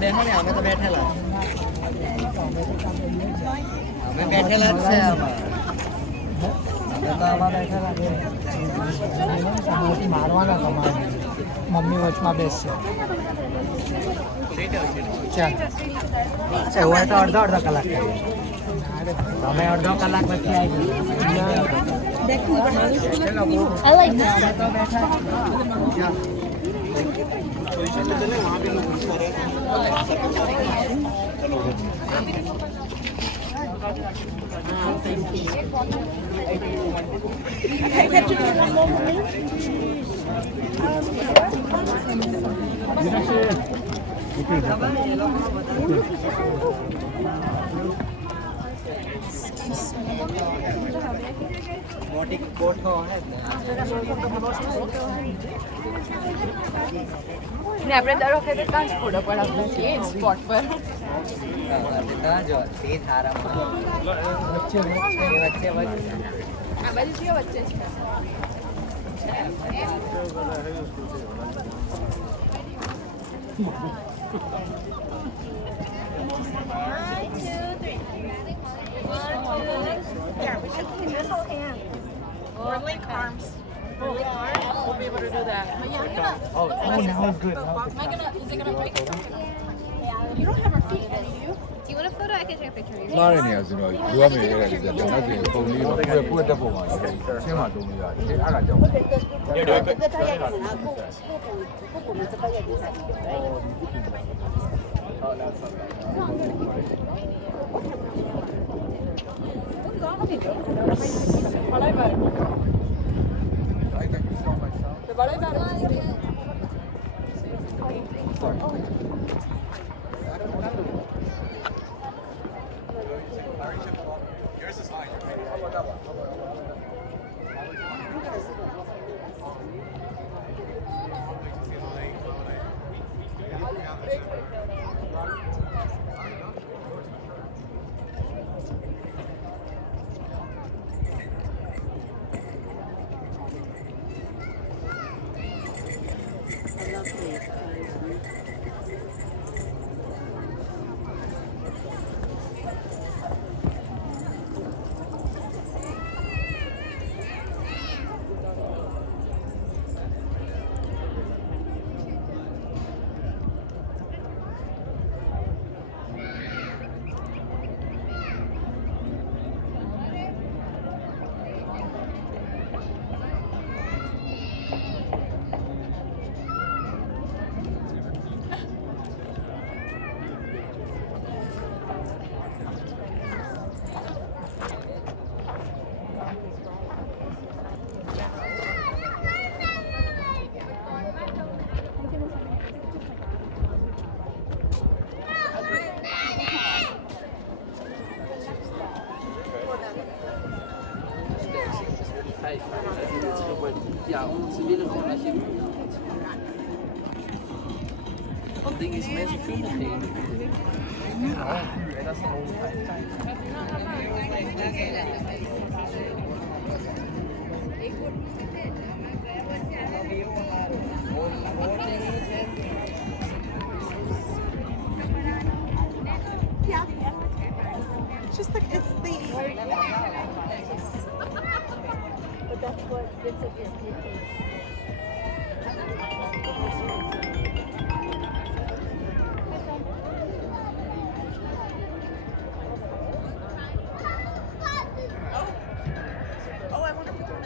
બેઠા ને અમે તો બેઠેલા અમે બેઠેલા જ છે મારવાના તમારે મમ્મી વચમાં બેસશે ચાલ એવું હોય તો અડધો કલાક તમે અડધો કલાક પછી આવી I like this મોટી કોઠો હે ને આપણે દર વખતે ત્યાં જ ફોટો પડાવતા છીએ સ્પોટ પર ત્યાં જો તે થારા વચ્ચે આ બાજુ કયો વચ્ચે છે Yeah, we should clean this whole hand. Or link arms. Link arms? We'll be able to do that. But yeah, Oh, now it's good. is it gonna break? You don't have our feet, do you? Do you want a photo? I can take a picture of you. နားရနေရဆိုတော့ယူရမယ်ရတယ်ကျွန်တော်တို့ပုံလေးတော့ပို့တက်ဖို့ပါချင်းမှတုံးလို့ရတယ်အဲ့ဒါကြောင့်Ja, ze willen gewoon dat je want ding is, mensen kunnen geen. Ja, en dat is de onveiligheid. Yeah. It's just like, it's the... But that's what bits of your thinking. Oh, I wonder if we can...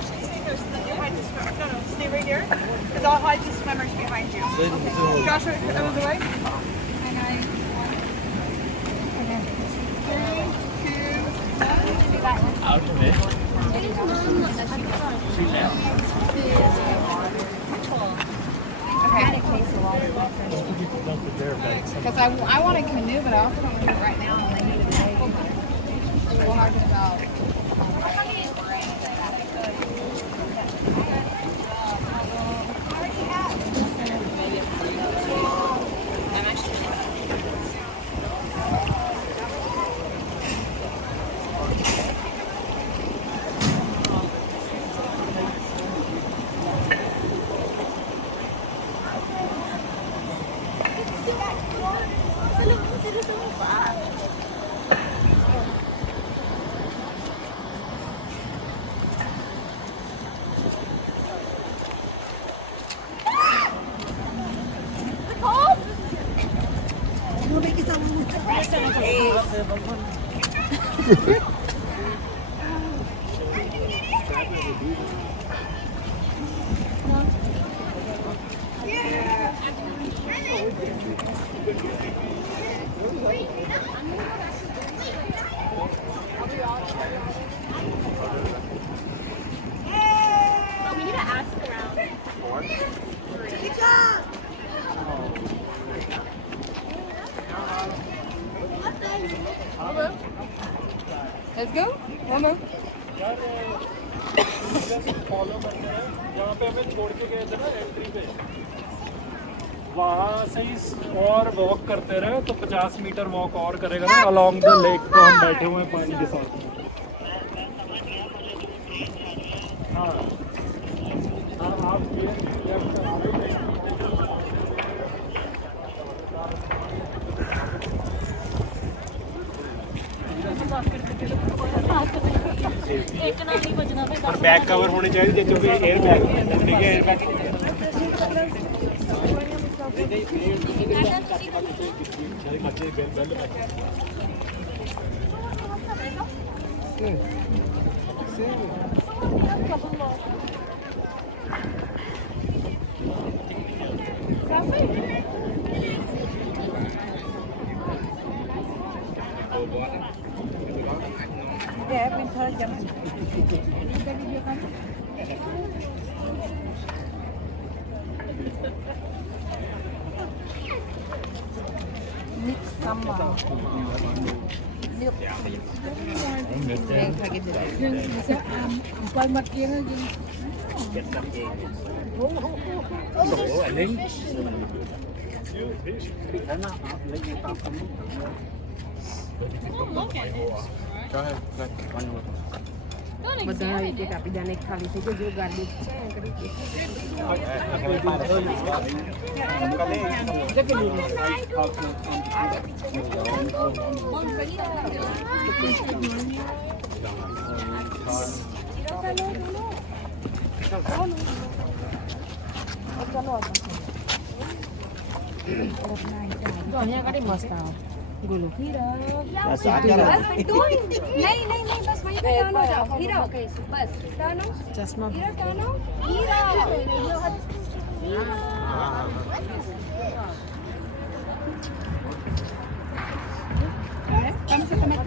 actually stay here so that you hide the swimmer. No, stay right here. Because I'll hide the swimmers behind you. Joshua, out of the way. And I... Out of it. Because I want a canoe, but I also don't want to do it right now. And I need it today. We're talking about. Let's go. One more. जहाँ पे हमें छोड़ के गए थे ना entry पे, वहाँ से ही और वॉक करते रहे तो 50 मीटर वॉक और करेगा ना अलोंग द लेक। तो हम बैठे हुए हैं पानी के साथ। हाँ हाँ, आप ये और बैक कवर होने चाहिए जो भी एयर बैग ठीक है एयर बैग બધા એક આપી જાને ખાલી થઈ ગયો જો ગાડી છે અહીંયા ગાડી મસ્ત આવે બોલો હીરો बस आ नहीं नहीं नहीं बस वहीं पे टर्न हो जाओ हीरो बस टर्न हो चश्मा हीरो टर्न हो हीरो Vamos a tomar